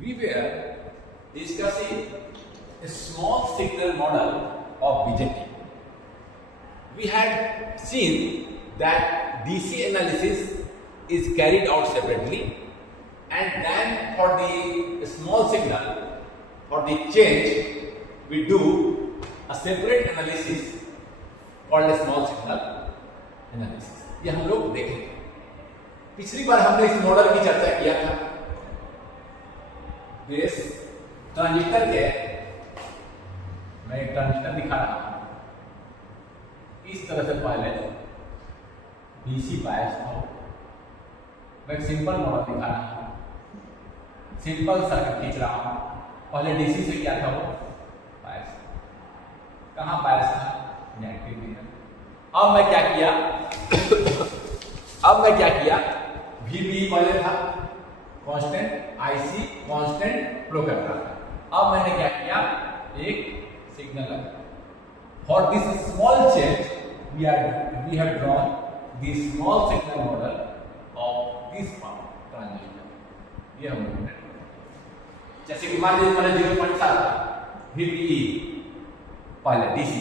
we were discussing a small signal model of BJT. We had seen that DC analysis is carried out separately, and then for the small signal, for the change, we do a separate analysis called a small signal analysis. ये हम लोग देखेंगे। पिछली बार हमने इस model की चर्चा किया था। बेस ट्रांजिस्टर के, मैं एक ट्रांजिस्टर दिखा रहा हूं। इस तरह से पहले डीसी बायस था। मैं एक सिंपल मॉडल दिखा रहा हूं, सिंपल सर्किट खींच रहा हूं। पहले डीसी से क्या था, वो बायस। कहां बायस था? नेगेटिव। अब मैं क्या किया VB पहले था कांस्टेंट, IC कांस्टेंट फ्लो करता था। अब मैंने क्या किया, एक सिग्नल लगा। For this small change we have drawn the small signal model of this transistor. ये हम लोगों ने, जैसे कि मान लीजिए मैंने 0.7 VBE पहले DC,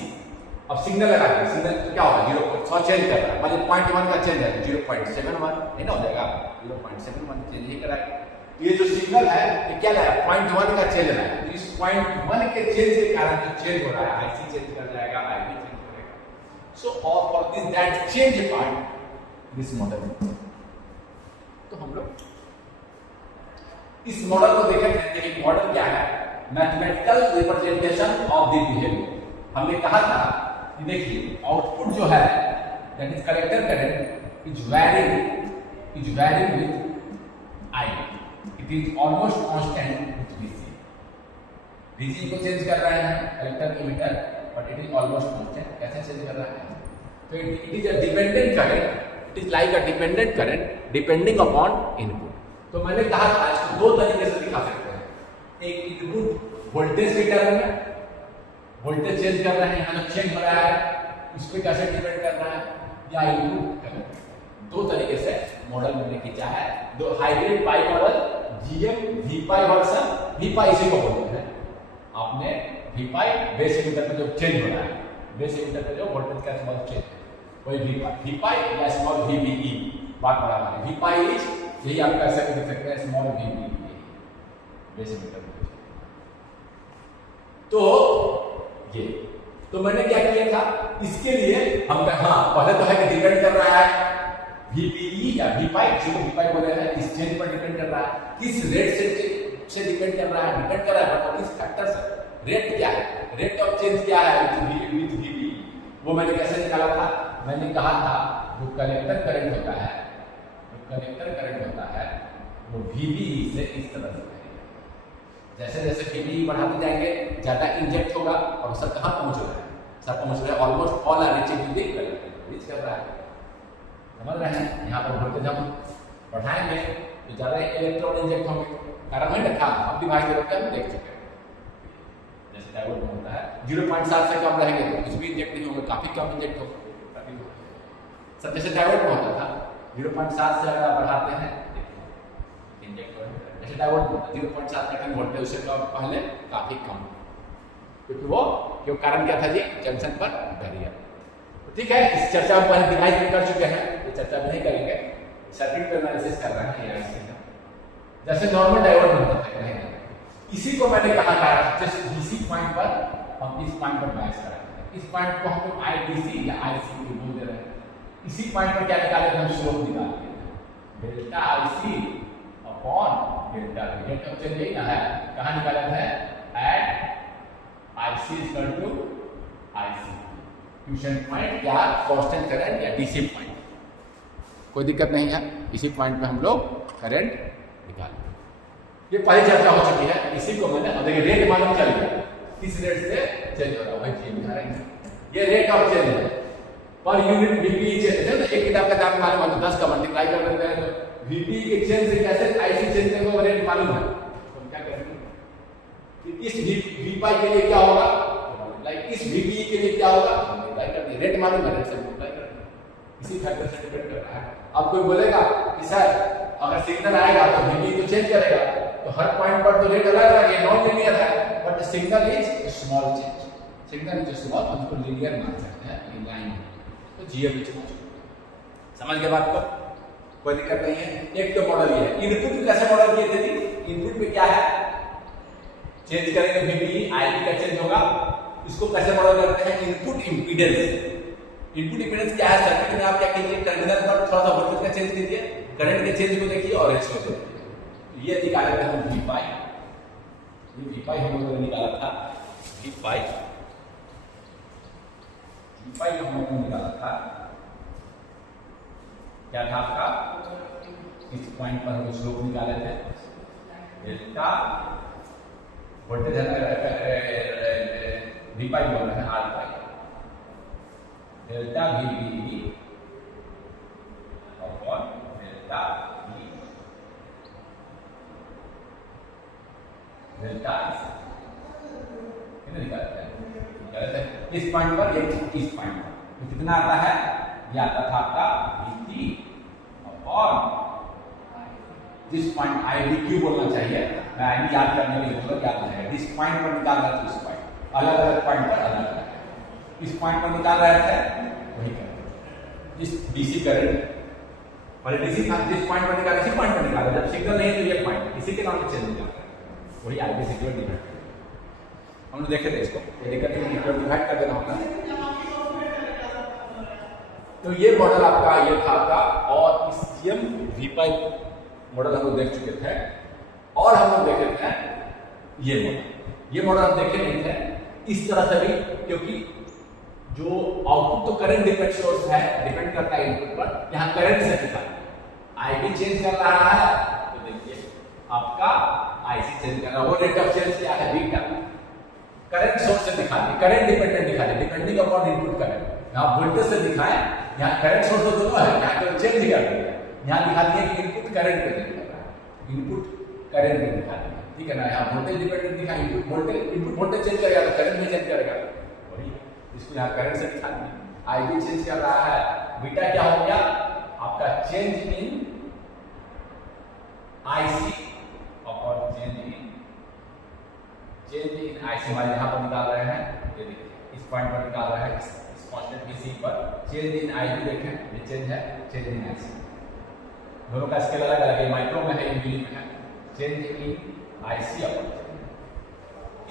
अब सिग्नल लगा दिया। सिग्नल तो क्या होगा, 0.100 चेंज कर रहा है, मतलब 0.1 का चेंज है, 0.71 नहीं ना हो जाएगा, 0.71 चेंज ही कराएगा। ये जो सिग्नल है ये क्या लाया, 0.1 का चेंज लाया। तो इस 0.1 के चेंज के कारण जो चेंज हो रहा है, IC चेंज कर जाएगा, IB चेंज करेगा। सो और for this that change part this model. तो हम लोग इस मॉडल को देखें कि मॉडल क्या है, mathematical representation of the behaviour. हमने कहा था कि देखिए आउटपुट जो है that is collector current is varying with I, it is almost constant with DC को चेंज कर रहे हैं collector emitter, but it is almost constant. कैसे चेंज कर रहा है, तो it is a dependent current, it is like a dependent current depending upon input. तो मैंने कहा था इसको दो तरीके से दिखा सकते हैं। एक इनपुट वोल्टेज के टर्म में, वोल्टेज चेंज कर रहे हैं, यहाँ जो चेंज हो रहा है इस पे कैसे डिपेंड कर रहा है, या इनपुट करंट। दो तरीके से मॉडल मैंने खींचा है, दो hybrid pi model, GM Vπ version. Vπ इसी को बोलते हैं आपने, Vπ बेस इमिटर पे जो चेंज हो रहा है, बेस इमिटर पे जो वोल्टेज का स्मॉल चेंज, वही Vπ या स्मॉल VBE। बात बराबर है, Vπ इज, यही आप कैसे भी लिख सकते हैं, स्मॉल VBE बेस इमिटर। तो ये तो मैंने क्या किया था, इसके लिए हम पहले तो है कि डिपेंड कर रहा है VBE या Vπ, जिसको Vπ बोले हैं, इस चेंज पर डिपेंड कर रहा है, किस रेट से डिपेंड कर रहा है, डिपेंड कर रहा है बट किस फैक्टर से। रेट क्या है, रेट ऑफ चेंज क्या है विद VBE, वो मैंने कैसे निकाला था। मैंने कहा था जो कलेक्टर करंट होता है वो VBE से इस तरह से, जैसे जैसे VBE बढ़ाते जाएंगे ज्यादा इंजेक्ट होगा, और सर कहाँ पहुंच रहा है, सर पहुंच रहा है ऑलमोस्ट ऑल आर रीच कर रहा है। समझ रहे हैं, यहाँ पर वोल्टेज हम बढ़ाएंगे तो ज्यादा इलेक्ट्रॉन इंजेक्ट होंगे। कारण है ना, अब डिवाइस में देख चुके हैं, जैसे डायोड में होता है 0.7 से कम रहेंगे तो कुछ भी इंजेक्ट नहीं होंगे, काफी कम इंजेक्ट होगा। सर जैसे डायोड में होता था 0.7 से अगर बढ़ाते हैं इंजेक्ट होगा, जैसे डायोड में 0.7 तक वोल्टेज उससे पहले काफी कम, क्योंकि वो क्यों कारण क्या था जी, जंक्शन पर बैरियर। तो ठीक है, इस चर्चा में पहले डिवाइस में कर चुके हैं, ये चर्चा नहीं करेंगे, सर्किट पे एनालिसिस कर रहे हैं। जैसे नॉर्मल डायोड में होता है, इसी को मैंने कहा था जस्ट DC पॉइंट पर हम इस पॉइंट पर बायस कराते हैं, इस पॉइंट को हम IDC या IC बोल दे रहे हैं। इसी पॉइंट पर क्या निकाले, हम स्लोप निकालते हैं, delta IC upon delta V। Rate of change यही ना है, कहाँ निकाला है, at IC equal to IC, tuition point या कांस्टेंट करंट या DC पॉइंट, कोई दिक्कत नहीं है। इसी पॉइंट पे हम लोग करंट निकालेंगे। ये पहली चर्चा हो चुकी है, इसी को मैंने, अब देखिए रेट मालूम चल गया, किस रेट से चेंज हो रहा है वही चीज दिखा रहे हैं। ये रेट ऑफ चेंज है पर यूनिट VBE चेंज है। एक किताब का दाम मालूम है तो 10 का मल्टीप्लाई कर देते हैं, तो VBE के चेंज से कैसे IC चेंज को रेट मालूम है, तो हम क्या करेंगे, इस Vπ के लिए क्या होगा, लाइक इस VBE के लिए क्या होगा, मल्टीप्लाई कर दिए, रेट मालूम है, रेट से मल्टीप्लाई कर दिए, इसी फैक्टर से डिपेंड कर रहा है। अब कोई बोलेगा कि सर अगर सिग्नल आएगा तो VBE तो चेंज करेगा, तो हर पॉइंट पर तो रेट अलग अलग है, नॉन लीनियर है, but signal is small change, signal is small, उसको लीनियर मान सकते हैं इन लाइन। तो जीएम समझ गए बात को, कोई दिक्कत नहीं है। एक तो मॉडल ये है। इनपुट कैसे मॉडल किए थे जी? इनपुट में क्या है, चेंज करेंगे वीबी, आईबी का चेंज होगा। इसको कैसे मॉडल करते हैं? Input impedance. इनपुट इंपीडेंस क्या है? सर्किट में आप क्या कीजिए, टर्मिनल पर थोड़ा सा वोल्टेज का चेंज कीजिए, करंट के चेंज को देखिए और रेशियो को देखिए। ये निकाले थे हम V पाई, ये V पाई हम लोगों ने निकाला था, V पाई हम लोगों ने निकाला था। क्या था आपका? इस पॉइंट पर हम स्लोप निकाले थे, डेल्टा वोल्टेज V पाई बोल रहे हैं, R pi delta VB upon delta V delta कितने निकालते हैं? इस पॉइंट पर, एक इस पॉइंट पर तो कितना आता है? ये आता था आपका VT upon this point IDQ बोलना चाहिए, मैं IB याद करने के लिए बोला, याद रहेगा। दिस पॉइंट पर निकाल रहा था, इस पॉइंट अलग अलग पॉइंट पर अलग अलग, इस पॉइंट पर निकाल रहे थे वही कर, इस DC करंट और DC था, जिस पॉइंट पर निकाला, इसी पॉइंट पर निकाला। जब सिग्नल नहीं है तो ये पॉइंट इसी के नाम से चेंज निकाल, वही आगे सिग्नल डिवाइड कर, हम लोग देखे थे इसको, ये दिक्कत नहीं, इक्वल डिवाइड कर देना होगा। तो ये मॉडल आपका ये था आपका, और इस GM V पाई मॉडल हम लोग देख चुके थे, और हम लोग देखे थे ये मॉडल हम देखे नहीं थे इस तरह से भी, क्योंकि जो आउटपुट तो करंट डिपेंड सोर्स है, डिपेंड करता है इनपुट पर, यहाँ करंट से दिखा आईडी चेंज कर रहा है, तो देखिए आपका आईसी चेंज कर रहा है, वो रेट ऑफ चेंज क्या है? बीटा। करंट सोर्स से दिखा दे, करंट डिपेंडेंट दिखा दे, डिपेंडिंग अपॉन इनपुट करंट। यहाँ वोल्टेज से दिखाएं, यहाँ करंट सोर्स तो दोनों है, यहाँ तो चेंज कर दिया, यहाँ दिखा दिया कि इनपुट करंट पे चेंज कर रहा है, इनपुट करंट पे दिखा दिया, ठीक है ना। यहाँ वोल्टेज डिपेंडेंट दिखा, इनपुट वोल्टेज चेंज करेगा तो करंट भी चेंज करेगा, वही इसको यहाँ करंट से दिखा दिया। आईबी चेंज कर रहा है, बीटा क्या हो गया आपका? Change in IC upon change in IC, हमारे यहाँ पर निकाल रहे हैं, ये देखिए इस पॉइंट पर निकाल रहे हैं, इस कांस्टेंट BC पर चेंज इन आईबी देखें, ये चेंज है, चेंज इन आईसी, दोनों का स्केल अलग अलग है, माइक्रो में है, मिली में है, चेंज इन आईसी अपॉन।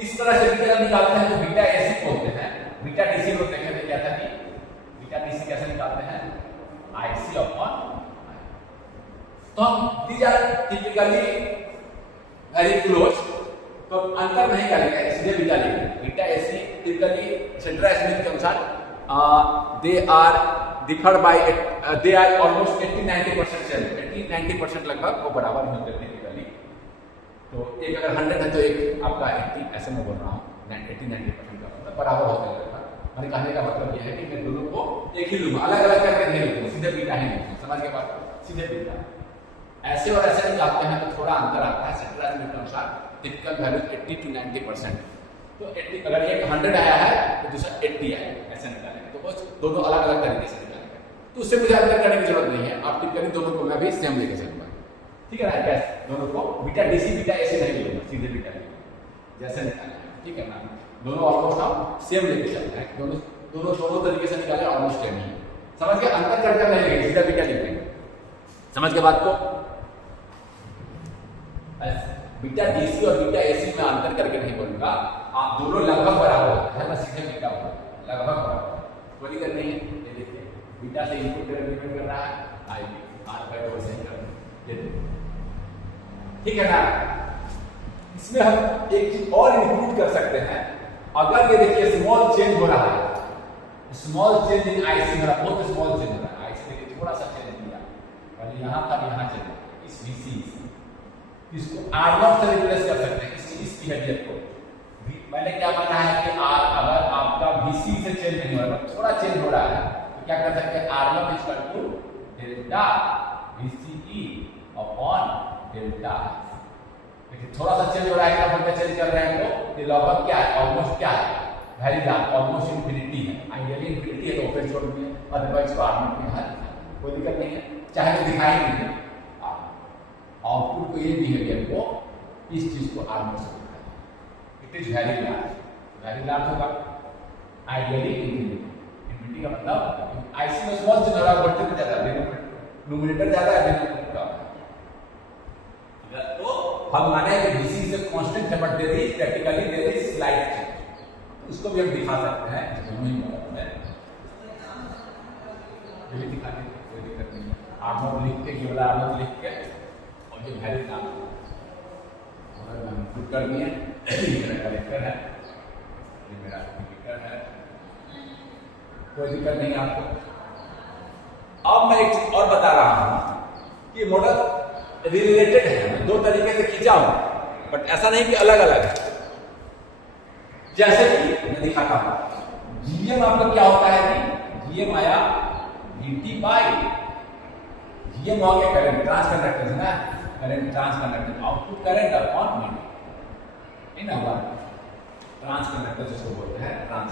इस तरह से बीटा निकालते हैं तो बीटा एसी बोलते हैं। बीटा डीसी लोग देखे थे क्या था कि बीटा डीसी कैसे निकालते हैं? IC upon. तो हम these are typically very close, तो अंतर नहीं करेंगे, इसलिए बीटा लिखेंगे। Beta AC typically central estimate के अनुसार they are differ by, they are almost 80-90% change, 80-90% लगभग वो बराबर होते हैं टिपिकली। तो एक अगर 100 है तो एक आपका 80, ऐसे मैं बोल रहा हूँ, 80-90% का मतलब बराबर होते हैं। मैंने कहने का मतलब यह है कि मैं दोनों को एक ही लूंगा, अलग अलग करके नहीं लूंगा, सीधे बीटा ही लिखूंगा, समझ के बात? सीधे बीटा। ऐसे और ऐसे निकालते हैं तो थोड़ा अंतर आता है, सेंट्रल एस्टिमेट के अनुसार टिपिकल वैल्यू 80-90%। तो 80 अगर एक 100 आया है तो दूसरा 80 आया, ऐसे निकालेंगे, तो बस दोनों अलग अलग तरीके से निकालेंगे, तो उससे मुझे अंतर करने की जरूरत नहीं है। आप टिपिकली दोनों को मैं भी सेम लेके चलूंगा, ठीक है ना? कैसे दोनों को बीटा डीसी बीटा एसी नहीं लूंगा, सीधे बीटा जैसे निकालेंगे, ठीक है ना? दोनों ऑलमोस्ट हम सेम लेके चलते हैं, दोनों तरीके से निकाले ऑलमोस्ट सेम ही, समझ के अंतर करके नहीं लिखेंगे, सीधा बीटा लिखेंगे, समझ के बात को? बीटा डीसी और बीटा एसी में अंतर करके नहीं बोलूंगा, आप दोनों लगभग बराबर होते हैं, मैं सीधे बीटा होगा लगभग बराबर, कोई दिक्कत नहीं है। ये देखिए बीटा से इनपुट डिपेंड कर रहा है, आईबी आर बाय और से कर, ठीक है ना? इसमें हम एक चीज और इंक्लूड कर सकते हैं, अगर ये देखिए स्मॉल चेंज हो रहा है, स्मॉल चेंज इन आईसी मेरा बहुत स्मॉल चेंज हो रहा है, आईसी देखिए थोड़ा सा चेंज किया, पहले यहाँ था यहाँ चेंज, इस VC इसको R0 से रिप्लेस कर सकते हैं, इस बिहेवियर को। मैंने क्या माना है कि अगर आपका VC से चेंज नहीं हो रहा, थोड़ा चेंज हो रहा है, तो क्या कर सकते हैं? R0 equal to delta VCE upon delta. देखिए थोड़ा सा चेंज हो रहा है, क्या बोलते चेंज कर रहे हैं, तो ये लगभग क्या है? ऑलमोस्ट क्या है? वेरी लार्ज, ऑलमोस्ट इंफिनिटी है। आइडियली इंफिनिटी है तो ओपन छोड़ दिए, अदरवाइज को R0 में हल, कोई दिक्कत नहीं है, चाहे तो दिखाई नहीं दे आउटपुट को, ये बिहेवियर को इस चीज को आर्मोर से दिखता है। इट इज वेरी लार्ज होगा, आइडियली इन्फिनिटी का मतलब आईसी में स्मॉल जितना बढ़ते तो ज्यादा डिनोमिनेटर ज्यादा है डिनोमिनेटर का। तो हम माने कि डीसी इज अ कांस्टेंट है but there is practically there is slight change, उसको भी हम दिखा सकते हैं। दोनों ही मॉडल में ये भी दिखा देंगे, कोई दिक्कत नहीं है। आर्मोर लिख के केवल आर्मोर लिख के और ये वैलिड नाम और हम पुट कर दिए। ये मेरा कलेक्टर है, ये मेरा इंडिकेटर है, कोई दिक्कत नहीं आपको। अब मैं एक चीज और बता रहा हूं कि मॉडल रिलेटेड है, मैं दो तरीके से खींचा हूं बट ऐसा नहीं कि अलग अलग है। जैसे कि मैं दिखाता हूं जीएम आपका क्या होता है कि जीएम आया dt बाई जीएम हो गया करंट ट्रांस कंडक्टेंस ना, current transconductance output current upon medium in our transconductance जिसको बोलते हैं ट्रांस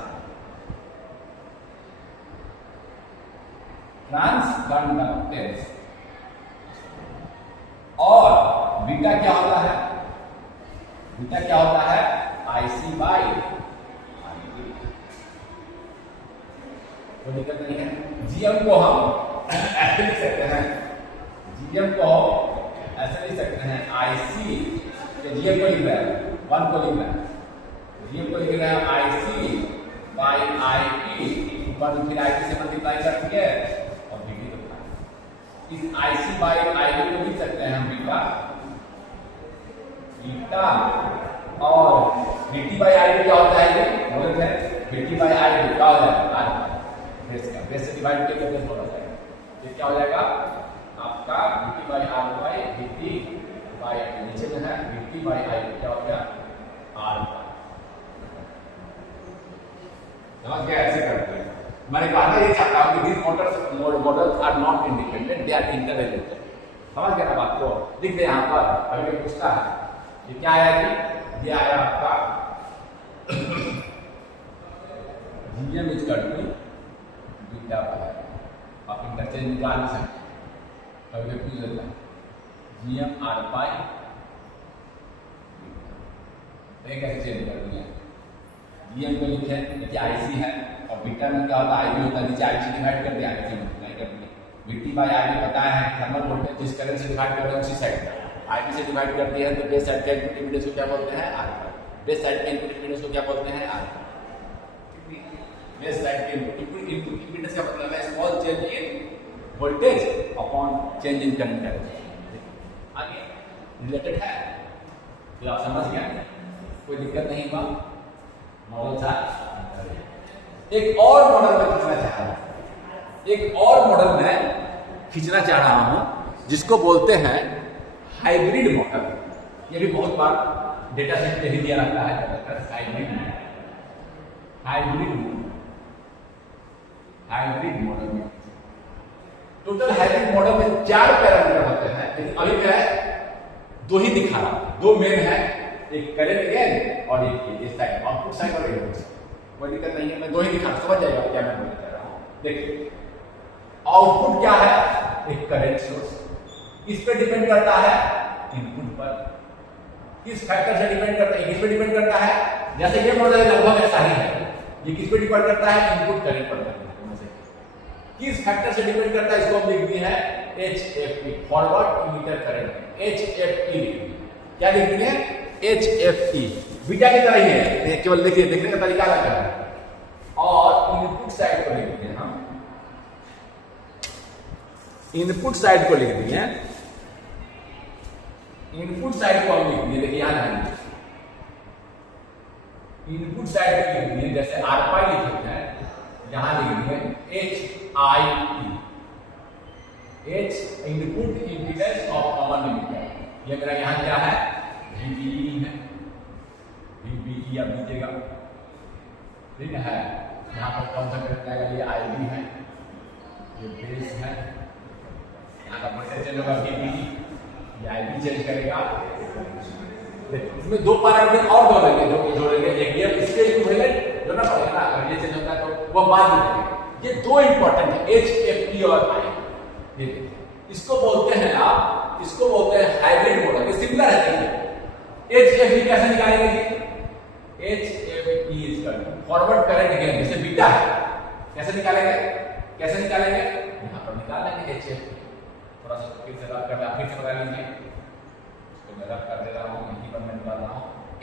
कंडक्टेंस। और बीटा क्या होता है, बीटा क्या होता है आईसी बाई आईबी, कोई दिक्कत नहीं है। जीएम को हम ऐसे लिख सकते हैं, जीएम को ऐसे लिख सकते हैं आईसी, जीएम को लिख रहा है 1 को लिख रहा है, जीएम को लिख रहा है आईसी बाई आईपी, ऊपर फिर आईपी से मल्टीप्लाई करती है और बीटी होता है। इस आईसी बाई आईपी को लिख सकते हैं हम बीटा बीटा, और बीटी बाई आईपी क्या होता है, ये बोलते हैं बीटी बाई आईपी क्या हो जाएगा बेस का, बेस से डिवाइड करके बेस हो जाएगा। ये क्या हो जाएगा आपका BT by R by BT by नीचे में है बीटी बाई आई क्या हो गया आर। समझ गया, ऐसे करते हैं। मैंने कहा ये चाहता हूं कि these models are not independent, they are interrelated। समझ गया ना बात को, लिख दे यहाँ पर। अभी पूछता है ये क्या आया कि ये आया आपका GM is equal to beta by, आप इंटरचेंज निकाल नहीं सकते, कभी पूछ लेता है जीएम आर पाई कैसे चेंज कर दिया। जीएम को लिखे देखिए आईसी है और बीटा में क्या होता है आईबी होता है, नीचे आईसी डिवाइड कर दिया आईसी मल्टीप्लाई कर दिया, बीटी बाई आईबी पता है थर्मल वोल्टेज जिस करंट से डिवाइड कर रहे हैं उसी साइड का, आईबी से डिवाइड कर दिया है तो बेस साइड का इनपुट इम्पीडेंस को क्या बोलते हैं आर, बेस साइड का इनपुट इम्पीडेंस को क्या बोलते हैं आर। बेस साइड के इनपुट इम्पीडेंस का मतलब है small change in voltage upon change in current. आगे रिलेटेड है तो आप समझ गए, कोई दिक्कत नहीं हुआ। मॉडल था एक और मॉडल में खींचना चाह रहा हूं, एक और मॉडल में खींचना चाह रहा हूं जिसको बोलते हैं हाइब्रिड मॉडल। ये भी बहुत बार डेटा सेट पे ही दिया रहता है हाइब्रिड मॉडल में टोटल हाइब्रिड मॉडल में 4 पैरामीटर होते हैं, लेकिन अभी क्या है 2 ही दिखा रहा हूं, 2 मेन है, एक करंट गेन और एक ये साइड आउटपुट साइड और इनपुट साइड। कोई दिक्कत नहीं है, मैं 2 ही दिखा रहा हूं, समझ जाएगा क्या मैं बोलना चाह रहा हूं। देखिए आउटपुट क्या है, एक करंट सोर्स, इस पे डिपेंड करता है इनपुट पर, किस फैक्टर से डिपेंड करता है, किस पे डिपेंड करता है, जैसे ये मॉडल लगभग ऐसा ही है, ये किस पे डिपेंड करता है इनपुट करंट पर, किस फैक्टर से डिपेंड करता है इसको हम लिख दिए हैं HFE forward emitter current, HFE क्या लिख दिए हैं HFE, बीटा की तरह ही है, केवल देखिए देखने का तरीका अलग है। और इनपुट साइड को लिख दिए हम, इनपुट साइड को लिख दिए, इनपुट साइड को हम लिख दिए, देखिए यहां है इनपुट साइड को लिख दिए, जैसे आर पाई लिखते हैं यहां लिख दिए HIE, H input impedance of common emitter. ये मेरा यहां क्या है VBE है, VBE आप लीजिएगा, ठीक है। यहाँ पर कौन सा करंट आएगा, ये IB है, ये बेस है, यहाँ का वोल्टेज चेंज होगा VBE, ये IB चेंज करेगा। इसमें 2 पैरामीटर और जोड़ेंगे, एक ये इसके इक्विवेलेंट जोड़ना पड़ेगा ना, अगर ये चेंज होता है तो वो बाद में देखेंगे। ये 2 इंपॉर्टेंट है HFE और I, ये इसको बोलते हैं आप, इसको बोलते हैं हाइब्रिड मॉडल। ये सिमिलर है, देखिए HFE कैसे निकालेंगे? HFE फॉरवर्ड करंट गेन, जैसे बीटा है, कैसे निकालेंगे? यहाँ पर निकाल लेंगे HFE। थोड़ा सा फिर से रब कर बता लीजिए, इसको मैं रब कर दे रहा हूँ, यहीं पर मैं निकाल रहा हूँ।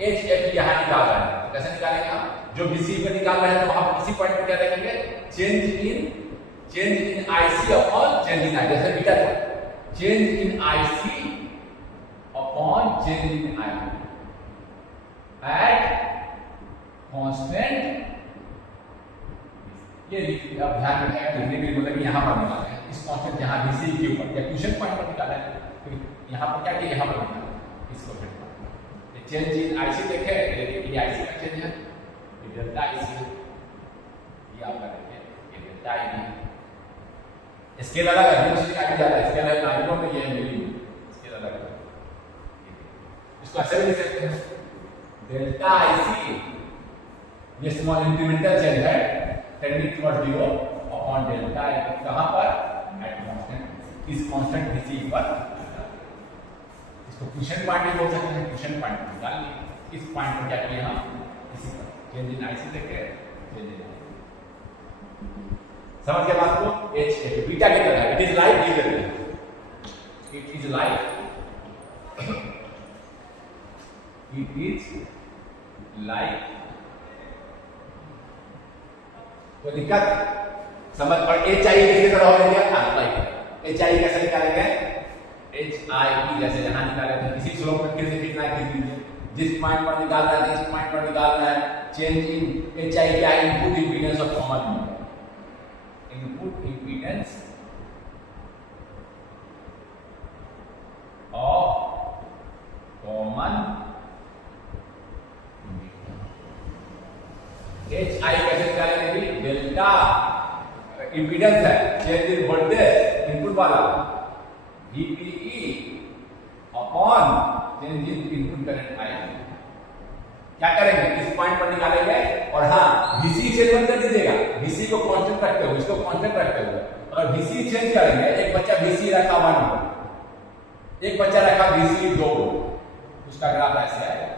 HFE यहाँ निकाल रहे हैं, कैसे निकालेंगे हम? जो BC पे निकाल रहे हैं तो वहां इसी पॉइंट पे क्या देखेंगे? Change in IC upon change in I, जैसे बीटा था, change in IC upon change in I at constant. ये अब ध्यान रखिएगा, लिखने के लिए मतलब कि यहाँ पर निकालना है इस कांस्टेंट, जहाँ BC के ऊपर या क्वेश्चन पॉइंट पर निकाला है, तो यहाँ पर क्या किया? यहाँ पर निकाला इसको फिर चेंज इन IC देखे, ये IC का चेंज है, ये डेल्टा IC है, ये आप करेंगे, ये डेल्टा IB है। स्केल अलग है, यूनिवर्सिटी का ज्यादा है, स्केल है नाइट्रो में, ये मिली स्केल अलग है। इसको ऐसे भी लिख सकते हैं, डेल्टा IC ये स्मॉल इंक्रीमेंटल चेंज है tending toward 0 upon delta IB, कहां पर? एट कांस्टेंट, इस कांस्टेंट BC पर। इसको क्वेश्चन पॉइंट भी बोल सकते हैं, क्वेश्चन पॉइंट निकाल लिए। इस पॉइंट पर क्या किया हम? इसी पर चेंज इन IC देखे, चेंज इन समझ के बात को? HFE बीटा की तरह, it is like given, it is like, it is like. तो दिक्कत समझ पर? HI किसकी तरह हो गया? लाइक। HI कैसे निकालेंगे? HIE जैसे जहां निकाले थे, किसी स्लोप में फिर से कितना है, जिस पॉइंट पर निकाल रहा है, जिस पॉइंट पर निकाल रहा है, चेंज इन HI क्या है? Input impedance of common mode, input impedance of common. HI कैसे निकालेंगे? डेल्टा इंपीडेंस है, चेंज इन वोल्टेज इनपुट वाला, VPE upon change in input current I। क्या करेंगे? इस पॉइंट पर निकालेंगे, और हाँ VC चेंज मत कर दीजिएगा, VC को कांस्टेंट रखते हुए, इसको कांस्टेंट रखते हुए। अगर VC चेंज करेंगे, एक बच्चा VC रखा 1 वोल्ट, एक बच्चा रखा VC 2 वोल्ट, उसका ग्राफ ऐसे आएगा।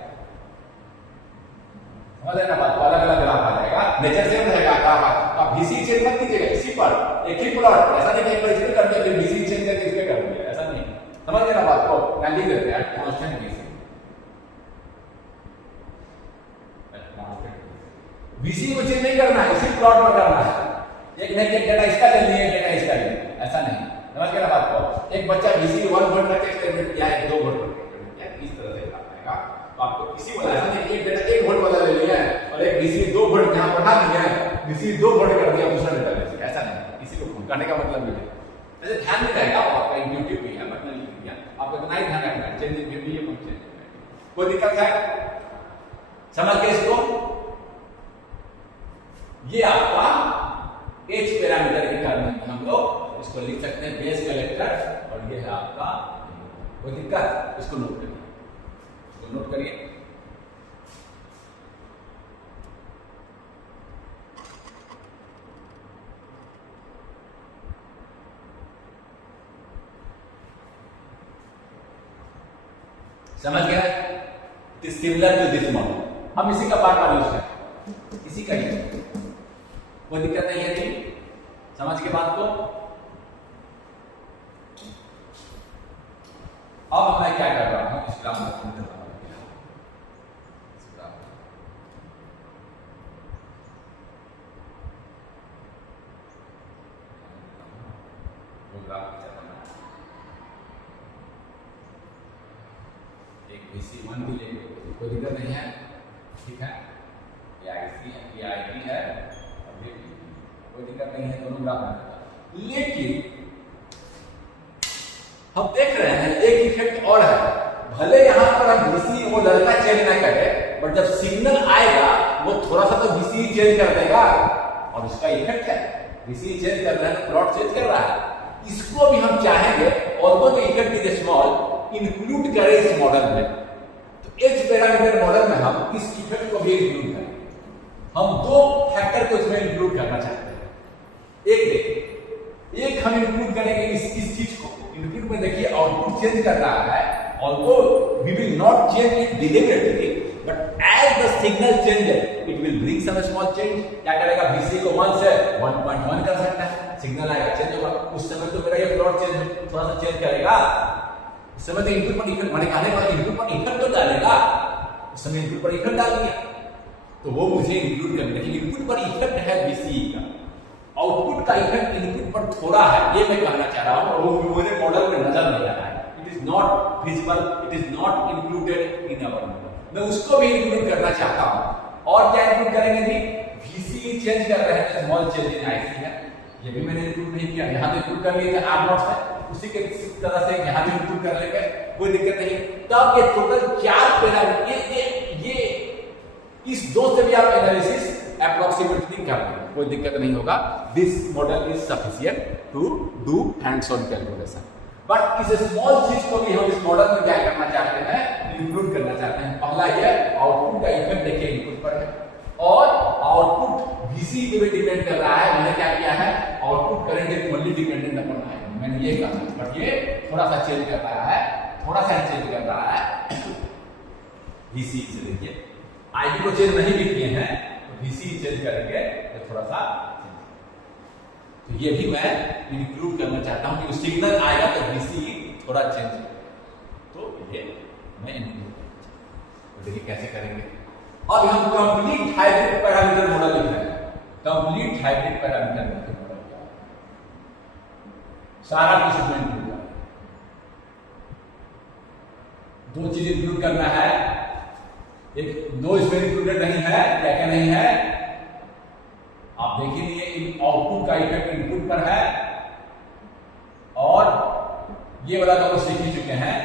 समझ रहे ना बात को? अलग अलग ग्राफ आ जाएगा, नेचर सेम रहेगा ग्राफ। आप VC चेंज मत कीजिएगा, इसी पर एक ही प्लॉट, ऐसा नहीं कि एक बार इसमें कर दिया फिर VC चेंज करके इसमें कर दिया, ऐसा नहीं। समझ रहे ना बात को? क्या लिख देते हैं? कांस्टेंट VC, VC को चेंज नहीं करना है, इसी प्लॉट में करना है। एक नहीं कि डेटा इसका ले लिए, डेटा इसका ले लिए, ऐसा नहीं। समझ गए ना बात को? एक बच्चा VC 1 वोल्ट रख के एक्सपेरिमेंट किया है, 2 वोल्ट रख के एक्सपेरिमेंट किया, इस तरह से आएगा। तो आपको किसी वाला ऐसा नहीं कि एक डेटा 1 वोल्ट वाला ले लिया है और एक VC 2 वोल्ट यहां बढ़ा दिया है, VC 2 वोल्ट कर दिया दूसरा डेटा ले, ऐसा नहीं। किसी को करने का मतलब नहीं है, ऐसे ध्यान में रहेगा, आपका इंट्यूटिव भी है, मतलब लिख दिया, आपको इतना ही ध्यान रखना है। Change in VPE upon change in I। कोई दिक्कत है? समझ गए इसको? ये आपका H पैरामीटर के टर्म में हम लोग इसको लिख सकते हैं, बेस कलेक्टर, और ये है आपका। कोई दिक्कत? इसको नोट करिए, इसको नोट करिए। समझ गया? It is similar to this model, हम इसी का पार्ट यूज करें, इसी का ही, कोई दिक्कत नहीं है जी। समझ के बात को? अब मैं क्या कर रहा हूं, इस ग्राफ में एक VC1 भी लेंगे, कोई दिक्कत नहीं है, ठीक है? ये IC है, ये IP है, और ये कोई दिक्कत नहीं है, दोनों ग्राफ में। लेकिन हम देख रहे हैं एक इफेक्ट और है, भले यहां पर हम VC वो लड़का चेंज ना करे, बट जब सिग्नल आएगा वो थोड़ा सा तो VC चेंज कर देगा, और उसका इफेक्ट है। VC चेंज कर रहा है, प्लॉट चेंज कर रहा है, इसको भी हम चाहेंगे although the effect is small include करें इस मॉडल में। तो H पैरामीटर मॉडल में हम इस इफेक्ट को भी इंक्लूड करें। हम दो फैक्टर को इसमें इंक्लूड करना चाहते हैं। एक देखिए, एक हम इंक्लूड करेंगे इस चीज को, इनपुट में देखिए आउटपुट चेंज कर रहा है, although we will not change it deliberately, but as the signal changes, it will bring some small change. क्या करेगा, VC को 1 से 1.1 कर सकता है, सिग्नल आएगा, चेंज होगा। उस समय तो मेरा ये प्लॉट चेंज थोड़ा सा चेंज करेगा, उस समय तो इनपुट पर इफेक्ट, मैंने कहने वाला इनपुट पर इफेक्ट तो डालेगा, उस समय इनपुट पर इफेक्ट डाल दिया तो वो मुझे इंक्लूड करना है। इनपुट पर इफेक्ट है VCE का, आउटपुट का इफेक्ट इनपुट पर थोड़ा है, ये मैं कहना चाह रहा हूं, और वो मुझे मॉडल में नजर नहीं आ रहा है। It is not visible, it is not included in our model. मैं उसको भी इंक्लूड करना चाहता हूं। और क्या इंक्लूड करेंगे जी, VCE चेंज कर रहे हैं, स्मॉल चेंज इन IC है, ये भी मैंने इंक्लूड नहीं किया, यहां तो इंक्लूड कर लिया था R0 से, उसी के तरह से यहां भी इंक्लूड कर लेंगे, कोई दिक्कत नहीं। तब ये टोटल 4 पैरामीटर, ये इस 2 से भी आप एनालिसिस अप्रोक्सीमेटली कर लेंगे, कोई दिक्कत नहीं होगा। This model is sufficient to do hands on calculation. But इस स्मॉल चीज को भी हम इस मॉडल में क्या करना चाहते हैं, इंक्लूड करना चाहते हैं। पहला ये आउटपुट का इफेक्ट देखिए इनपुट पर है, और आउटपुट VCE पे भी डिपेंड कर रहा है। मैंने क्या किया है, output current is only dependent upon I, मैंने ये कहा, बट ये थोड़ा सा चेंज कर रहा है, थोड़ा सा चेंज कर रहा है VCE से। देखिए IB को चेंज नहीं भी किए हैं, तो VCE चेंज करेंगे तो थोड़ा सा चेंज, तो ये भी मैं इंक्लूड करना चाहता हूं कि सिग्नल आएगा तो VCE थोड़ा चेंज, तो ये मैं इंक्लूड करना चाहता हूं। देखिए कैसे करेंगे। अब हम कंप्लीट हाइब्रिड पैरामीटर मॉडल लिख रहे हैं। कंप्लीट हाइब्रिड पैरामीटर मॉडल क्या है, सारा कुछ इसमें इंक्लूड करना है। 2 चीज इंक्लूड करना है, एक 2 इसमें इंक्लूडेड नहीं है, क्या क्या नहीं है, आप देखिए ये आउटपुट का इफेक्ट इनपुट पर है, और ये वाला तो सीख ही चुके हैं,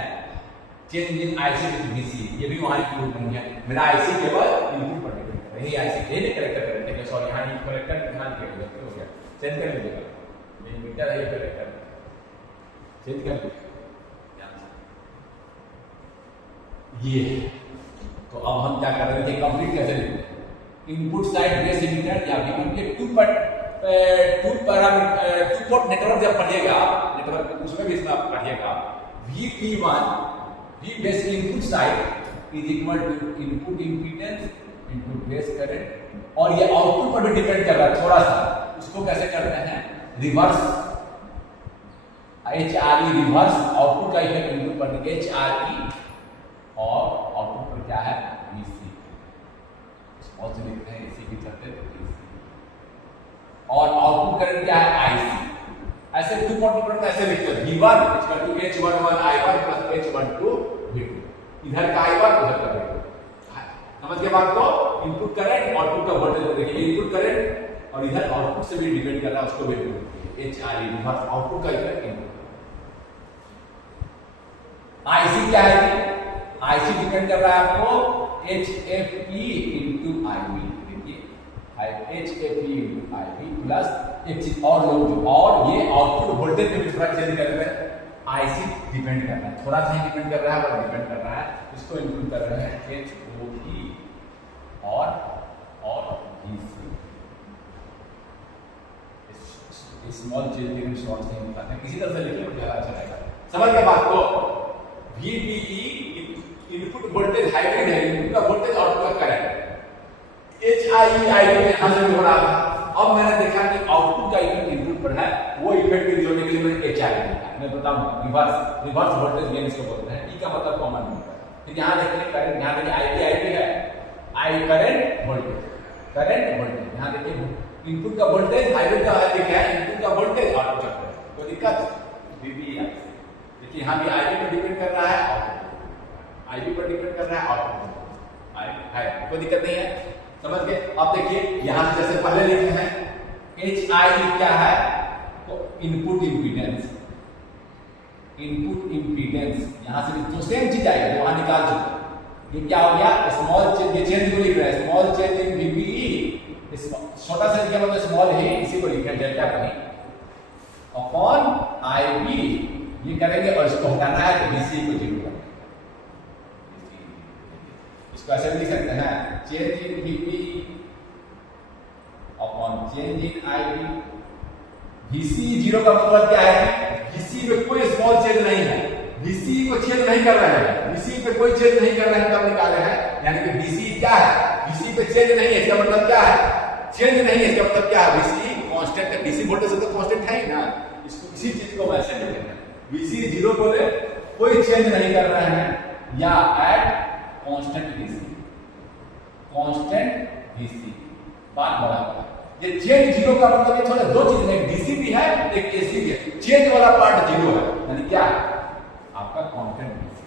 change in IC with VCE, ये भी वहां इंक्लूड नहीं है। मेरा IC केवल इनपुट पर डिपेंड कर रही है, IC ये नहीं करेक्टर करेक्टर है, सॉरी यहां ये करेक्टर ध्यान दीजिएगा, हो गया चेंज कर लीजिएगा, ये मीटर है, ये करेक्टर चेंज कर लीजिए ये। तो अब हम क्या कर रहे थे, कंप्लीट कैसे लिखते हैं, इनपुट साइड बेस इमिटर या V1 के 2 पोर्ट नेटवर्क जब पढ़िएगा, नेटवर्क उसमें भी इसमें आप पढ़िएगा, VP1 V base input side is equal to input impedance into base current, और ये आउटपुट पर भी डिपेंड कर रहा है थोड़ा सा, उसको कैसे करते हैं, रिवर्स HRE रिवर्स, आउटपुट का इफेक्ट इनपुट पर HRE, और आउटपुट पर क्या है VC, स्मॉल से लिखते हैं इसी के चलते और आउटपुट करंट क्या है IC। ऐसे 2 पोर्ट नेटवर्क ऐसे लिखते हैं, V1 H11 I1 plus H12 V2, इधर का I1 उधर का V2, समझ गए बात को। इनपुट करंट आउटपुट का वोल्टेज देखिए, इनपुट करंट और इधर आउटपुट से भी डिपेंड कर रहा है, उसको भी HRE रिवर्स, आउटपुट का इफेक्ट इनपुट। IC क्या है, IC डिपेंड कर रहा है आपको HFE into IB, देखिए HFE into IB प्लस एक चीज और लोग, और ये आउटपुट वोल्टेज पे भी थोड़ा चेंज कर रहे हैं, IC डिपेंड कर रहा है, थोड़ा सा ही डिपेंड कर रहा है, और डिपेंड कर रहा है, इसको इंक्लूड कर रहे हैं HOE और VC। स्मॉल चेंज लेकिन शॉर्ट से निकालते हैं, किसी तरह से लिखिए ज्यादा अच्छा रहेगा, समझ गए बात को। VBE इनपुट वोल्टेज हाइब्रिड है, इनपुट का वोल्टेज आउटपुट का करंट, HIE IB यहां से हो रहा था। अब मैंने देखा कि आउटपुट का इफेक्ट इनपुट पर है, वो इफेक्ट को जोड़ने के लिए मैंने HRE लिखा, मैं बताऊंगा रिवर्स वोल्टेज गेन इसको बोलते हैं, E का मतलब कॉमन होता है। फिर यहां देखिए करंट, यहां देखिए IB है, I करंट वोल्टेज, यहां देखिए इनपुट का वोल्टेज, हाइब्रिड का लिखा है इनपुट का वोल्टेज आउटपुट का करंट, कोई दिक्कत, VBE देखिए यहां भी IB पर डिपेंड कर रहा है, IB पर डिपेंड कर रहा है, आउटपुट है, कोई दिक्कत नहीं है, समझ गए। अब देखिए यहां से जैसे पहले लिखे हैं HIE क्या है, इनपुट इंपीडेंस, यहां से तो सेम चीज आएगा जो वहां निकाल चुके, ये क्या हो गया, स्मॉल चेंज, ये चेंज को लिख रहे हैं, स्मॉल चेंज इन VBE, छोटा सा लिखा मतलब स्मॉल है, इसी को लिख रहे हैं डेल्टा को नहीं, अपॉन IB, ये करेंगे और इसको हटाना है तो VC को 0 करना, इसको ऐसे भी लिख सकते हैं, change in VBE upon change in IB। VC 0 का मतलब क्या है, VC में कोई स्मॉल चेंज नहीं है, VC को चेंज नहीं कर रहे हैं, VC पे कोई चेंज नहीं कर रहे हैं, तब निकाले हैं। यानी कि VC क्या है, VC पे चेंज नहीं है, इसका मतलब क्या है, चेंज नहीं है, इसका मतलब क्या है, VC कांस्टेंट है। DC वोल्टेज से तो कांस्टेंट है ही ना, इसको इसी चीज को वैसे लिखते हैं। VC 0 बोले कोई चेंज नहीं कर रहे हैं, या at constant VC, constant VC बात बराबर। ये चेंज 0 का मतलब ये थोड़ा दो चीज है, DC भी है एक AC भी है। चेंज वाला पार्ट 0 है, यानी क्या है आपका कांस्टेंट VC।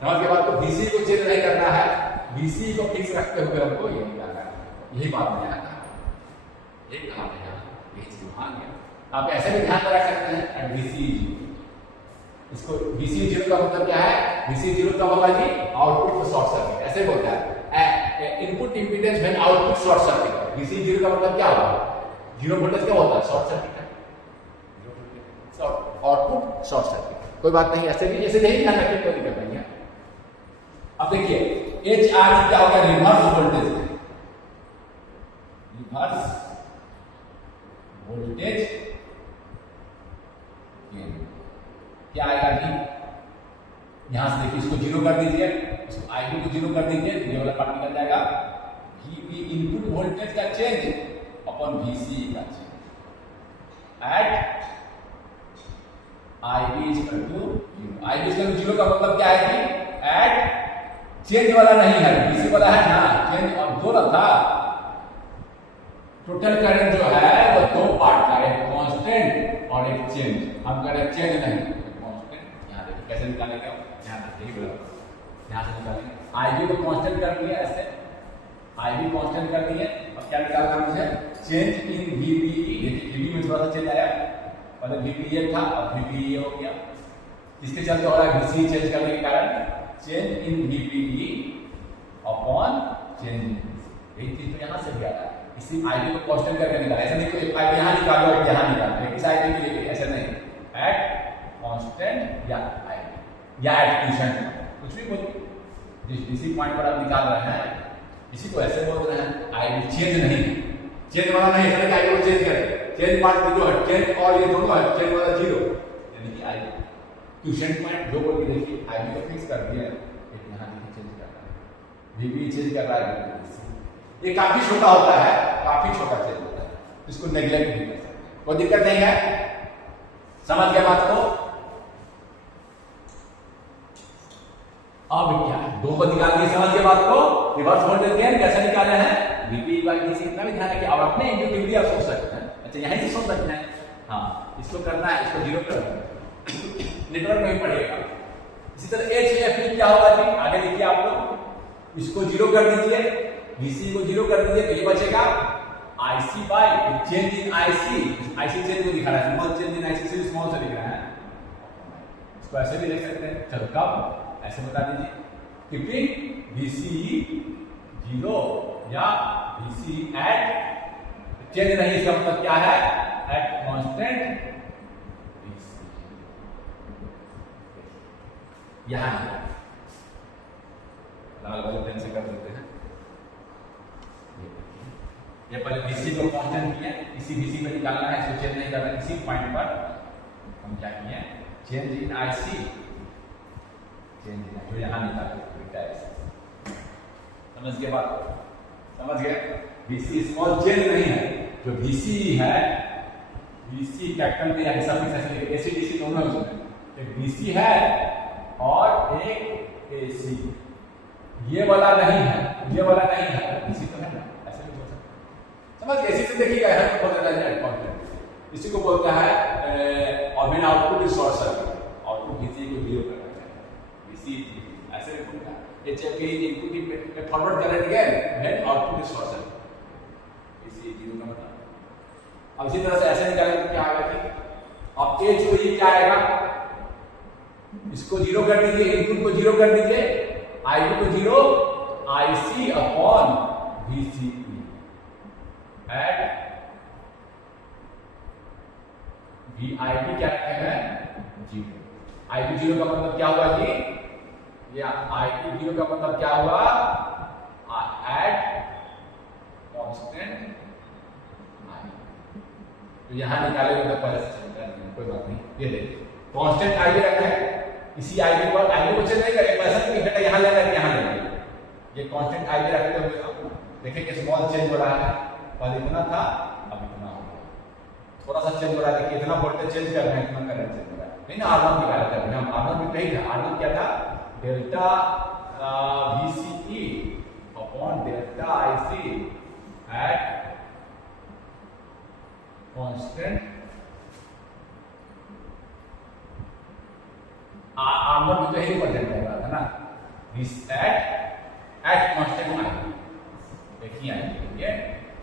समझ के बाद तो VC को चेंज नहीं करना है, VC को फिक्स रखते हुए हमको ये निकालना है। यही बात मैं यहाँ कहा, यही कहा मैं यहाँ, यही चीज वहां गया। आप ऐसे भी ध्यान में रख सकते हैं एट VC। इसको VC 0 का मतलब क्या है, VC 0 का होगा जी आउटपुट को शॉर्ट सर्किट, ऐसे बोलता है input impedance when output short circuit. VC 0 का मतलब क्या होगा, 0 वोल्टेज क्या होता है, शॉर्ट सर्किट है, आउटपुट शॉर्ट सर्किट। कोई बात नहीं, ऐसे भी ऐसे नहीं ध्यान रखिए, कोई दिक्कत नहीं है। अब देखिए HR क्या होगा, रिवर्स वोल्टेज है, रिवर्स वोल्टेज क्या आएगा जी, यहां से देखिए इसको 0 कर दीजिए, इसको IB को 0 कर दीजिए, ये वाला पार्ट निकल जाएगा। VB इनपुट वोल्टेज का चेंज अपॉन VC का change at IB equal to 0। IB equal to 0 का मतलब क्या है कि एट चेंज वाला नहीं है, VC वाला है ना, चेंज और दो था। टोटल करंट जो है वो दो पार्ट का, एक कांस्टेंट और एक चेंज। हम कह रहे हैं चेंज नहीं, कांस्टेंट। यहाँ देखिए कैसे निकालेंगे, यहाँ देखिए यहाँ से निकालेंगे। IB को कांस्टेंट कर दिया, ऐसे IB कांस्टेंट कर दिए। अब क्या निकालना है मुझे, चेंज इन VBE। देखिए VB में थोड़ा सा चेंज आया, पहले VBE था अब VBE हो गया। किसके चलते हो रहा है, VC चेंज करने के कारण change in VBE upon change in VC। यही चीज तो यहाँ से भी आ रहा है, इसी IB को कांस्टेंट करके निकाला। ऐसा नहीं कोई IB यहाँ निकालो और यहाँ निकालो, इस IB के लिए ऐसा नहीं, एट कांस्टेंट या IB या एट क्वोशेंट, कुछ भी बोलिए। जिस DC पॉइंट पर आप निकाल रहे हैं इसी को ऐसे बोल रहे हैं, IB चेंज नहीं, चेंज वाला नहीं, ऐसा नहीं कि IB को चेंज करें, चेंज पार्ट 0 है, चेंज और ये दोनों है, चेंज वाला 0, यानी कि IB क्वोशेंट पॉइंट जो बोल के देखिए IB को फिक्स कर दिया, लेकिन यहाँ देखिए चेंज कर रहा है, VB चेंज कर रहा है। ये काफी छोटा होता है, काफी छोटा चेंज होता है, इसको नेग्लेक्ट नहीं कर सकते, कोई दिक्कत नहीं है। समझ गए बात को। अब क्या दो को निकाल दिए, समझ गए बात को। रिवर्स वोल्टेज गेन कैसे निकाले हैं, VB बाई VC, इतना भी ध्यान रखिए। अब अपने इंट्यूटिवली आप सोच सकते हैं, अच्छा यहीं से सोच सकते हैं, हाँ इसको करना है, इसको 0 करना है, नेटवर्क नहीं पड़ेगा। इसी तरह HF क्या होगा जी, आगे देखिए आप लोग, इसको 0 कर दीजिए, VC को 0 कर दीजिए, तो ये बचेगा IC by change in IC change को दिखा रहा है, स्मॉल चेंज इन IC से स्मॉल से दिख रहा है, इसको ऐसे भी लिख सकते हैं। चलो कब, ऐसे बता दीजिए, कीपिंग VC 0 या VC एट चेंज नहीं, इसका मतलब क्या है, एट कांस्टेंट VC। यहां लाल वाले पेन से कर देते हैं, ये पहले VC को कांस्टेंट किया, इसी VC पे निकालना है, इसको चेंज नहीं करना, इसी पॉइंट पर हम क्या किए, change in IC, change in जो यहां निकाले, समझ गए बात, समझ गए। VC स्मॉल चेंज नहीं है, जो VC है, VC कैपिटल में या सब ऐसे AC DC दोनों है उसमें, एक VC है और एक AC, ये वाला नहीं है, ये वाला नहीं है, VC तो है ना, समझ गए। इसी से देखिएगा यहाँ पे बोलते हैं इसी को बोलता है और मैंने output is short circuit, output VC को 0 करना चाहिए, VC ऐसे भी बोलता है। HF इनपुट पे forward current gain when output is short circuit, VC 0 का मतलब। अब इसी तरह से ऐसे निकालेंगे तो क्या आएगा कि अब HOE क्या आएगा, इसको 0 कर दीजिए, इनपुट को 0 कर दीजिए, IB को 0, IC upon VC at VIB क्या रखे हैं 0। IB 0 का मतलब क्या हुआ जी, या IB 0 का मतलब क्या हुआ, एट कांस्टेंट I। तो यहां निकालेंगे तो पहले से चलता है, कोई बात नहीं। ये देखिए कांस्टेंट IB रखे हैं, इसी आईडी पर आईडी को चेंज नहीं करेंगे, ऐसा नहीं कि यहाँ लेना है यहाँ लेना है, ये कांस्टेंट आईडी रखते हुए हम देखें कि स्मॉल चेंज हो रहा है, पहले इतना था अब इतना हो गया, थोड़ा सा चेंज हो रहा है, देखिए इतना वोल्टेज चेंज कर रहे हैं, इतना करंट चेंज हो रहा है, नहीं ना R0 निकाला था हम, R0 भी कही था, R0 क्या था, delta VCE upon delta IC at constant R0 भी तो यही परसेंट हो रहा था ना, दिस एट कांस्टेंट आई, देखिए आई ये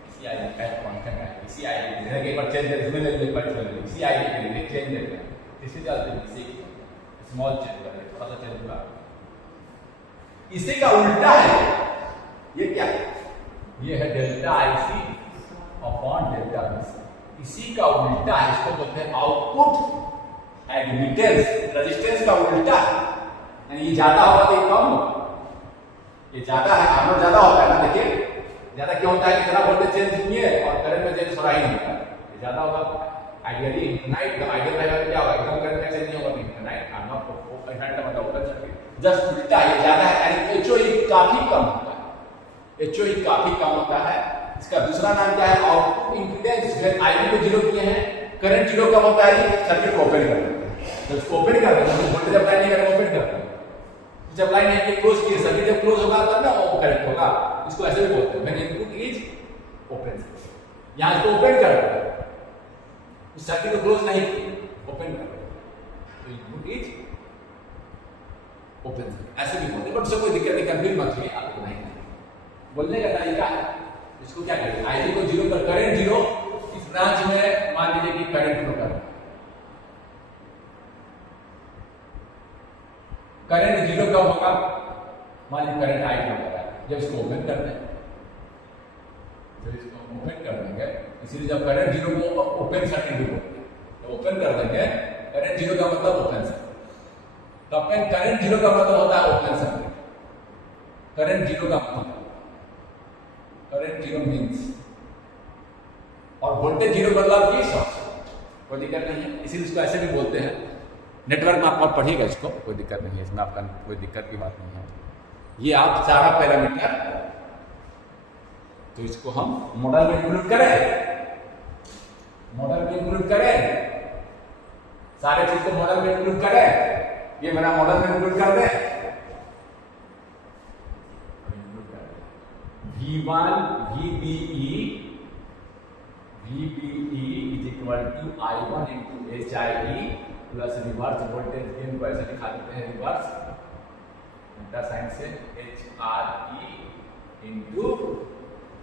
इसी आई एट कांस्टेंट आई, इसी आई के लिए एक बार चेंज इसमें ले लीजिए, पर चेंज इसी आई के लिए चेंज देते हैं, इसी चलते इसी स्मॉल चेंज करें, थोड़ा सा चेंज हुआ, इसी का उल्टा है, ये क्या है, ये है delta IC upon delta VC, इसी का उल्टा है, इसको बोलते हैं आउटपुट एडमिटेंस, रेजिस्टेंस का उल्टा है, यानी ये ज्यादा होगा तो ये कम होगा, ये ज्यादा है, R0 ज्यादा होता है ना, देखिए ज्यादा क्यों होता है, कितना वोल्टेज चेंज किए और करंट में चेंज थोड़ा ही नहीं होता, ये ज्यादा होगा, आइडियली इनफिनाइट का आइडियल रहेगा तो क्या होगा, एकदम करंट में चेंज नहीं होगा, इनफिनाइट R0 को इनफिनाइट का मतलब ओपन सर्किट, जस्ट उल्टा ये ज्यादा है, यानी HOE काफी कम होता है, HOE काफी कम होता है, इसका दूसरा नाम क्या है, आउटपुट इंपीडेंस, जब आईडी को जीरो किए हैं, करंट जीरो कम होता है, सर्किट को ओपन कर देते हैं, जब इसको ओपन कर देते हैं, वोल्टेज अप्लाई नहीं करेंगे, ओपन करते हैं, जब लाइन है क्लोज किए, सर्किट जब क्लोज होगा तब ना वो करंट होगा, इसको ऐसे भी बोलते हैं, व्हेन इनपुट इज ओपन, यहां इसको ओपन कर दो, इस सर्किट को क्लोज नहीं ओपन कर दो, तो इनपुट इज ओपन, ऐसे भी बोलते हैं, बट सब कोई दिक्कत नहीं, कंफ्यूज मत होइए, आपको नहीं बोलने का तरीका है, इसको क्या करें, आईडी को जीरो कर, करंट जीरो, इस ब्रांच में मान लीजिए कि करंट फ्लो कर रहा है, करंट जीरो कब होगा, मान लीजिए करंट आई फ्लो कर रहा है, जब इसको ओपन कर दें, जब इसको ओपन कर देंगे, इसीलिए जब करंट जीरो को ओपन सर्किट भी बोलते हैं, तो ओपन कर देंगे, करंट जीरो का मतलब ओपन सर्किट, तो अपन करंट जीरो का मतलब होता है ओपन सर्किट, करंट जीरो का मतलब, करंट जीरो मींस, और वोल्टेज जीरो मतलब की शॉर्ट, कोई दिक्कत नहीं है, इसीलिए इसको ऐसे भी बोलते हैं, नेटवर्क में आप पढ़िएगा इसको, कोई दिक्कत नहीं है, इसमें आपका कोई दिक्कत की बात नहीं है, ये आप सारा पैरामीटर, तो इसको हम मॉडल में इंक्लूड करें, मॉडल में इंक्लूड करें, सारे चीज को मॉडल में इंक्लूड करें, ये मेरा मॉडल में इंक्लूड कर दे, V1 VBE is equal to I1 into HIE plus reverse voltage gain को ऐसे लिखा देते हैं, रिवर्स उल्टा साइन से HRE इंटू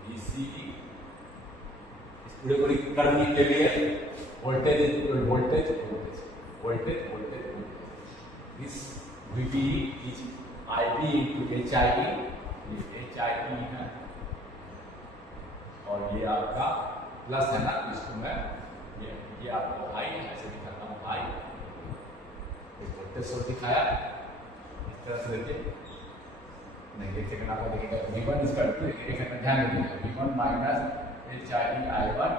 VCE, इस पूरे को करने के लिए voltage voltage voltage voltage voltage, this VBE is IB into HIE, ये HIE है और ये आपका प्लस है ना, इसको मैं ये आपको I ऐसे दिखाता हूँ, I वोल्टेज सोर्स दिखाया, इस तरह से देखिए, नहीं एक सेकंड आपको देखिएगा, V1 इसका एक सेकंड ध्यान दीजिएगा, V1 minus HIE I1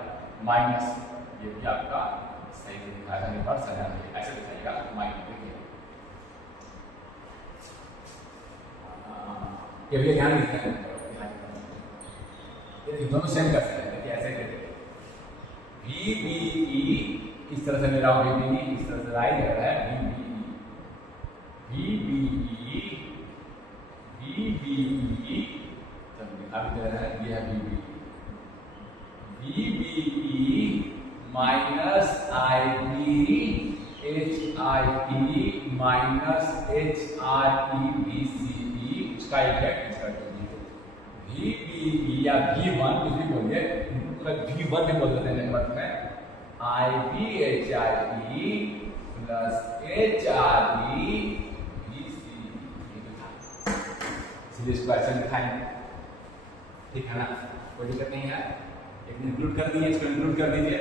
minus, ये भी आपका सही से दिखाया, रिवर्स है, ऐसे दिखाइएगा, माइनस देखिए, ये भी ध्यान दीजिएगा, ये दोनों सेम कर सकते हैं, ऐसे करके VBE इस तरह से मेरा VBE इस तरह से राइट जा रहा है, VBE चलो दिखा भी दे रहा है, ये है VBE minus IB HIE minus HRE VCE, उसका इफेक्ट इसका VBE या V1 कुछ भी बोलिए, V1 भी बोल देते हैं नेटवर्क में, IB HIE plus HRE VCE, इसलिए इसको ऐसे लिखाएंगे, ठीक है ना, कोई दिक्कत नहीं है, एक इंक्लूड कर दिए, इसको इंक्लूड कर दीजिए।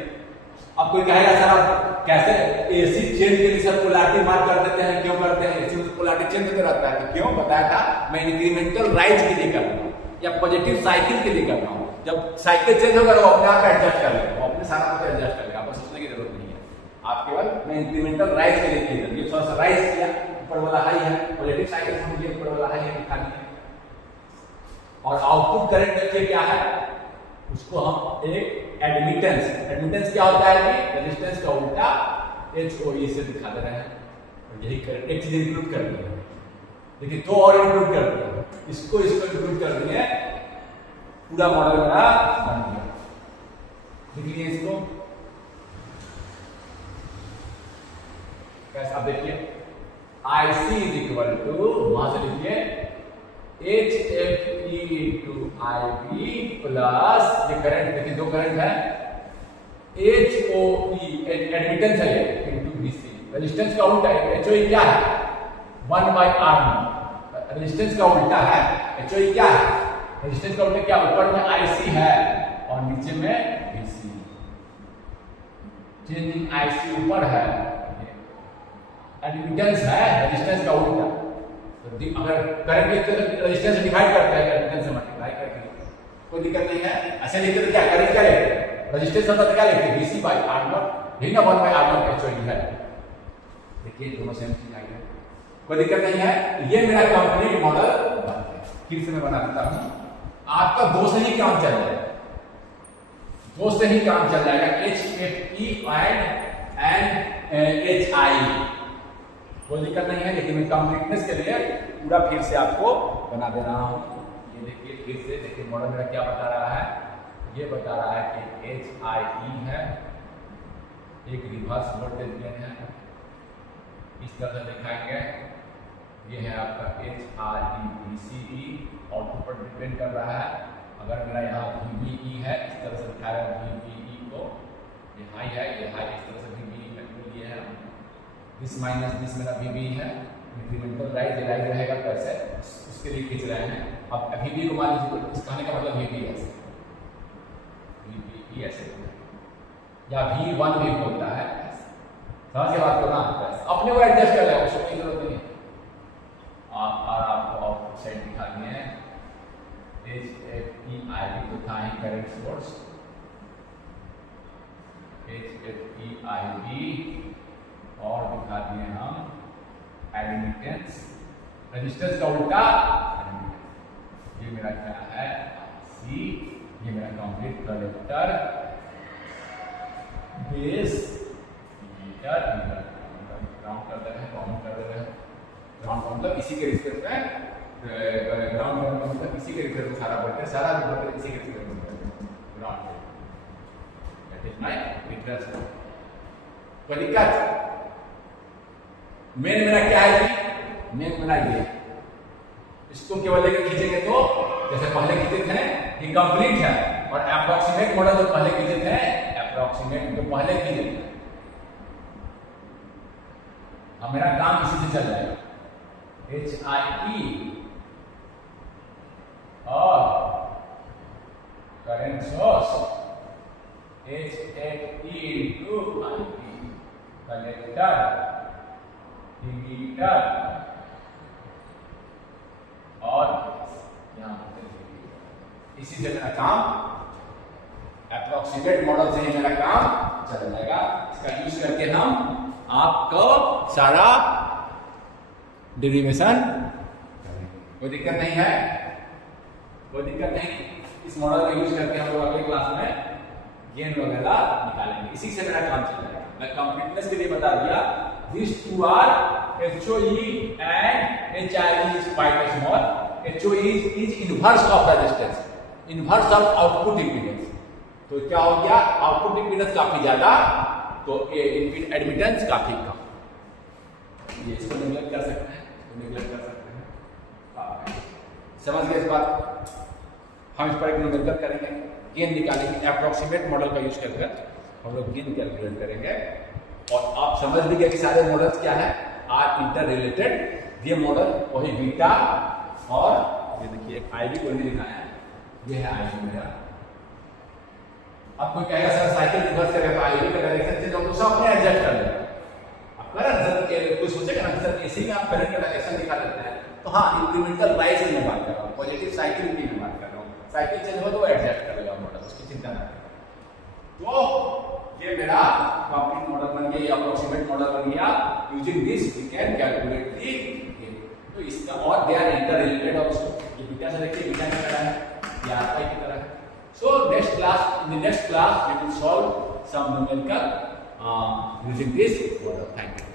अब कोई कहेगा सर आप कैसे AC चेंज के लिए सर पोलैरिटी मार्क कर देते हैं, क्यों करते हैं, AC में पोलैरिटी चेंज होता रहता है, तो क्यों बताया था, मैं इंक्रीमेंटल राइज के लिए कर रहा हूँ या पॉजिटिव साइकिल के लिए कर रहा हूँ, जब साइकिल चेंज होगा वो अपने आप एडजस्ट कर लेगा, वो अपने सारा कुछ एडजस्ट करेगा, आपको सोचने की जरूरत नहीं है, आप केवल मैं इंक्रीमेंटल राइज के लिए किया, ये थोड़ा सा राइज किया, ऊपर वाला हाई है, पॉजिटिव साइकिल समझिए ऊपर वाला हाई है दिखानी है। और आउटपुट करंट देखिए क्या है, उसको हम एक एडमिटेंस, एडमिटेंस क्या होता है कि रेजिस्टेंस का उल्टा HOE से दिखा दे रहे हैं। और यही करंट एक चीज इंक्लूड कर दी है, देखिए दो और इंक्लूड कर दिया, इसको इंक्लूड कर दिए, पूरा मॉडल मेरा बन गया। लिख लीजिए इसको कैसे, आप देखिए IC इज इक्वल टू, वहां से लिखिए HFE इंटू IB प्लस ये करंट, देखिए दो करंट है, HOE एडमिटेंस है ये, इंटू VC रेजिस्टेंस का उल्टा है। HOE क्या है 1/R, रेजिस्टेंस का उल्टा है। HOE क्या है, रेजिस्टेंस का उल्टा क्या, ऊपर में IC है और नीचे में VC, चेंजिंग IC ऊपर है, एडमिटेंस है रेजिस्टेंस का उल्टा। तो अगर करंट के रेजिस्टेंस से डिवाइड करते हैं एडमिटेंस से मल्टीप्लाई करके, कोई दिक्कत नहीं है। ऐसे लिखते तो क्या करंट क्या लेते, रेजिस्टेंस होता तो क्या लेते VC/R0, यही ना 1/R0 HOE है। देखिए दोनों सेम चीज आ गया, कोई दिक्कत नहीं है। ये मेरा कंप्लीट मॉडल फिर से मैं बना देता हूं। आपका दो से ही काम चल जाएगा, दो से ही काम चल जाएगा, HFE एंड HI, कोई दिक्कत नहीं है। लेकिन मैं कंप्लीटनेस के लिए पूरा फिर से आपको बना दे रहा हूं। ये देखिए फिर से देखिए मॉडल मेरा क्या बता रहा है, ये बता रहा है कि HIE है, एक रिवर्स वोल्टेज गेन है, इस तरह से दिखाएंगे। ये है आपका HRE VCE, आउटपुट पर डिपेंड कर रहा है। अगर मेरा यहाँ VBE है, इस तरह से दिखाया VBE को, ये हाई है, ये हाई, इस तरह से VBE में ये है, दिस माइनस दिस मेरा VBE है, इंक्रीमेंटल राइज रहेगा कैसे, उसके लिए खींच रहे हैं। अब VBE को मान लीजिए, इस कहने का मतलब VBE ऐसे, VBE ऐसे या V1 भी बोलता है, समझ के बात करना, अपने को एडजस्ट कर लेगा, उसको कोई जरूरत नहीं है। और आपको आउटपुट साइड दिखा दिए हैं, HFE IB को था ही करंट सोर्स, HFE IB और दिखा दिए हम एडमिटेंस, रेजिस्टेंस का उल्टा एडमिटेंस। ये मेरा क्या है IC, ये मेरा कंप्लीट कलेक्टर बेस ग्राउंड कर दे रहे हैं, काउंट कर दे रहे हैं, ग्राउंड मतलब इसी के रिस्पेक्ट में, ग्राउंड मतलब इसी के रिस्पेक्ट में सारा वोल्टेज, सारा वोल्टेज इसी के रिस्पेक्ट में ग्राउंड पे, दैट इज माय रिफरेंस। कोई दिक्कत, मेन मेरा क्या है जी, मेन मेरा ये, इसको केवल लेकर खींचेंगे तो जैसे पहले खींचे थे ये कंप्लीट है, और अप्रोक्सीमेट मॉडल जो पहले खींचे थे, अप्रोक्सीमेट जो पहले खींचे थे, अब मेरा काम इसी से चल जाएगा। HIE और current source HFE into IB, collector, Demeter और यहाँ इसी से मेरा काम, अप्रोक्सीमेट मॉडल से ही मेरा काम चल जाएगा। इसका यूज करके हम आपको सारा डेरिवेशन करेंगे, कोई दिक्कत नहीं है, कोई दिक्कत नहीं। इस मॉडल का यूज करके हम लोग अगले क्लास में गेन वगैरह निकालेंगे, इसी से मेरा काम चल जाएगा। मैं कंप्लीटनेस के लिए बता दिया, these two are HOE and HIE is quite small. HOE is inverse of resistance, inverse of output impedance। तो क्या हो गया, आउटपुट इंपीडेंस काफी ज्यादा, तो एडमिटेंस काफी कम। ये इसको नेगलेक्ट कर सकते हैं, इसको नेगलेक्ट कर सकते हैं, समझ गए इस बात। हम इस पर एक न्यूमेरिकल करेंगे, गेन निकालेंगे, अप्रोक्सीमेट मॉडल का यूज करके हम लोग गेन कैलकुलेट करेंगे। और आप समझ लीजिए कि सारे मॉडल्स क्या है, आर इंटर रिलेटेड। ये मॉडल वही बीटा, और ये देखिए एक IB को नहीं दिखाया है, ये है IB मेरा। अब कोई कहेगा सर साइकिल रिवर्स करेगा तो IB का डायरेक्शन चेंज होगा, तो सब अपने एडजस्ट कर लेगा। अब करंट सर कोई सोचेगा ना सर इसी में आप करंट का डायरेक्शन दिखा देते हैं, तो हाँ इंक्रीमेंटल राइज में बात कर रहा हूँ, पॉजिटिव साइकिल की मैं बात कर रहा हूँ। साइकिल चेंज हो तो एडजस्ट करेगा मॉडल, उसकी चिंता ना करें। तो ये मेरा कंप्लीट मॉडल बन गया, अप्रोक्सीमेट मॉडल बन गया। Using this we can calculate the gain. तो इसका और they are interrelated also. ये बीटा से देखिए बीटा की तरह है, ये अल्फा की तरह है। So next class, in the next class we will solve some numerical using this model. Thank you.